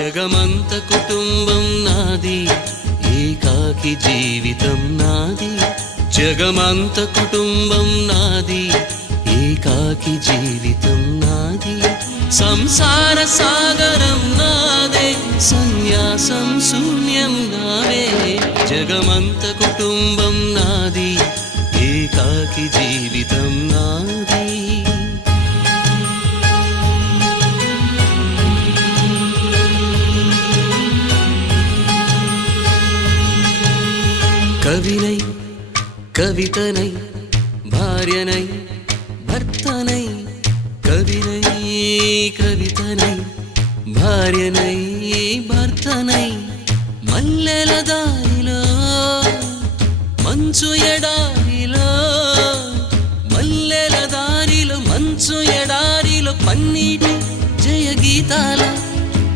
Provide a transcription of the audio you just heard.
జగమంత కుటుంబం నాది, ఏకాకి జీవితం నాది. జగమంత కుటుంబం నాది, ఏకాకి జీవితం నాది. సంసార సాగరం నాదే, సన్యాసం శూన్యం నావే. జగమంత కుటుంబం నాది, ఏకాకి జీవితం నాది. కవినై కవితనై భార్యనై భర్తనై, కవినై కవితనై భార్యనై భర్తనై, మల్లెల దారిలో మంచు ఎడారిలో, మల్లెల దారిలో మంచు ఎడారిలో, పన్నీటి జయ గీతాల